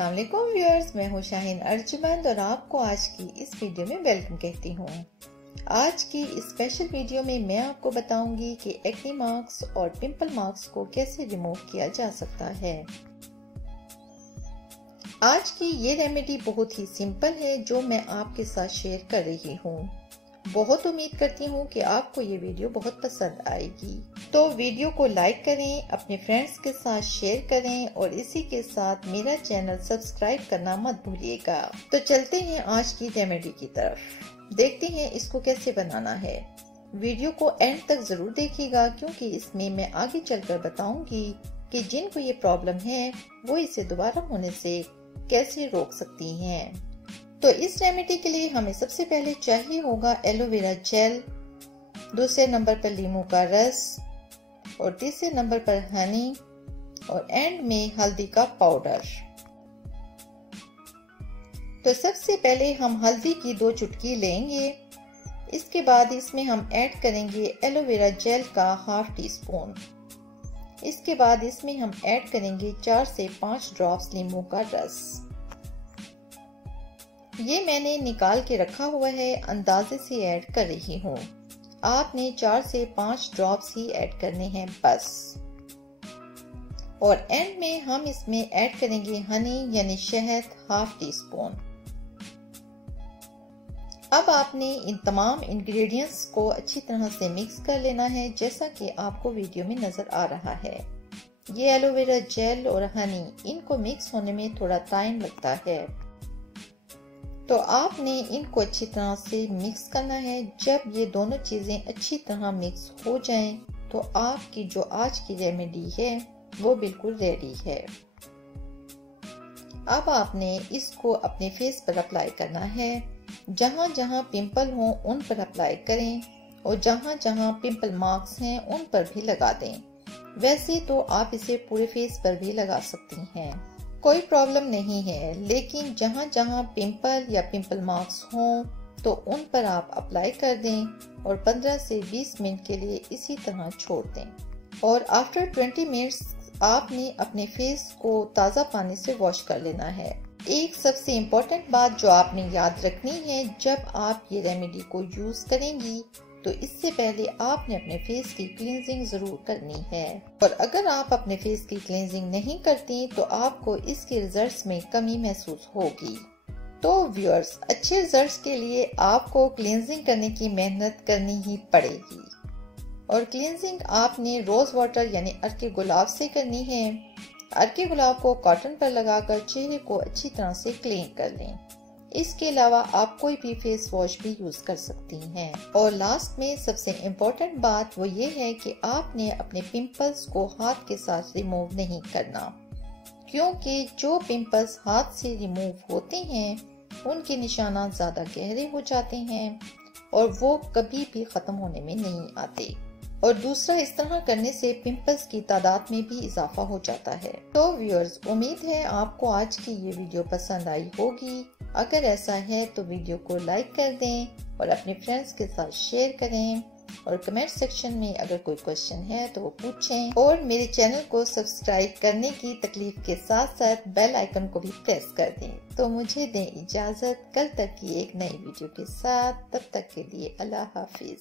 अस्सलाम वालेकुम व्यूअर्स, मैं हूं शाहीन अर्जुमंद और आपको आज की इस वीडियो में वेलकम कहती हूं। आज की इस स्पेशल वीडियो में मैं आपको बताऊंगी कि एक्ने मार्क्स और पिंपल मार्क्स को कैसे रिमूव किया जा सकता है। आज की ये रेमेडी बहुत ही सिंपल है जो मैं आपके साथ शेयर कर रही हूँ। बहुत उम्मीद करती हूँ कि आपको ये वीडियो बहुत पसंद आएगी। तो वीडियो को लाइक करें, अपने फ्रेंड्स के साथ शेयर करें और इसी के साथ मेरा चैनल सब्सक्राइब करना मत भूलिएगा। तो चलते हैं आज की रेमेडी की तरफ, देखते हैं इसको कैसे बनाना है। वीडियो को एंड तक जरूर देखिएगा क्योंकि इसमें मैं आगे चलकर बताऊंगी कि जिनको ये प्रॉब्लम है वो इसे दोबारा होने से कैसे रोक सकती हैं। तो इस रेमेडी के लिए हमें सबसे पहले चाहिए होगा एलोवेरा जेल, दूसरे नंबर पर लीमू का रस और तीसरे नंबर पर हनी और एंड में हल्दी का पाउडर। तो सबसे पहले हम हल्दी की 2 चुटकी लेंगे। इसके बाद इसमें हम ऐड करेंगे एलोवेरा जेल का हाफ टी स्पून। इसके बाद इसमें हम ऐड करेंगे 4 से 5 ड्रॉप्स लीमू का रस। ये मैंने निकाल के रखा हुआ है, अंदाजे से ऐड कर रही हूँ। आपने 4 से 5 ड्रॉप्स ही ऐड करने हैं बस। और एंड में हम इसमें ऐड करेंगे हनी यानी शहद हाफ टी स्पून। अब आपने इन तमाम इंग्रेडिएंट्स को अच्छी तरह से मिक्स कर लेना है जैसा कि आपको वीडियो में नजर आ रहा है। ये एलोवेरा जेल और हनी, इनको मिक्स होने में थोड़ा टाइम लगता है, तो आपने इनको अच्छी तरह से मिक्स करना है। जब ये दोनों चीजें अच्छी तरह मिक्स हो जाएं, तो आपकी जो आज की रेमेडी है वो बिल्कुल रेडी है। अब आपने इसको अपने फेस पर अप्लाई करना है। जहां जहां पिंपल हो उन पर अप्लाई करें और जहां जहां पिंपल मार्क्स हैं उन पर भी लगा दें। वैसे तो आप इसे पूरे फेस पर भी लगा सकती हैं, कोई प्रॉब्लम नहीं है, लेकिन जहां जहां पिंपल या पिंपल मार्क्स हों तो उन पर आप अप्लाई कर दें और 15 से 20 मिनट के लिए इसी तरह छोड़ दें। और आफ्टर 20 मिनट्स आपने अपने फेस को ताज़ा पानी से वॉश कर लेना है। एक सबसे इम्पोर्टेंट बात जो आपने याद रखनी है, जब आप ये रेमेडी को यूज करेंगी तो इससे पहले आपने अपने फेस की क्लींजिंग जरूर करनी है। और अगर आप अपने फेस की क्लींजिंग नहीं करती तो आपको इसके रिजल्ट्स में कमी महसूस होगी। तो व्यूअर्स, अच्छे रिजल्ट्स के लिए आपको क्लींजिंग करने की मेहनत करनी ही पड़ेगी। और क्लींजिंग आपने रोज वाटर यानी अर्के गुलाब से करनी है। अर्के गुलाब को कॉटन पर लगाकर चेहरे को अच्छी तरह से क्लीन कर लें। इसके अलावा आप कोई भी फेस वॉश भी यूज कर सकती हैं। और लास्ट में सबसे इम्पोर्टेंट बात वो ये है कि आपने अपने पिंपल्स को हाथ के साथ रिमूव नहीं करना, क्योंकि जो पिंपल्स हाथ से रिमूव होते हैं उनके निशानात ज्यादा गहरे हो जाते हैं और वो कभी भी खत्म होने में नहीं आते। और दूसरा, इस तरह करने से पिंपल्स की तादाद में भी इजाफा हो जाता है। तो व्यूअर्स, उम्मीद है आपको आज की ये वीडियो पसंद आई होगी। अगर ऐसा है तो वीडियो को लाइक कर दें और अपने फ्रेंड्स के साथ शेयर करें। और कमेंट सेक्शन में अगर कोई क्वेश्चन है तो वो पूछें। और मेरे चैनल को सब्सक्राइब करने की तकलीफ के साथ साथ बेल आइकन को भी प्रेस कर दें। तो मुझे दें इजाजत, कल तक की एक नई वीडियो के साथ। तब तक के लिए अल्लाह हाफिज।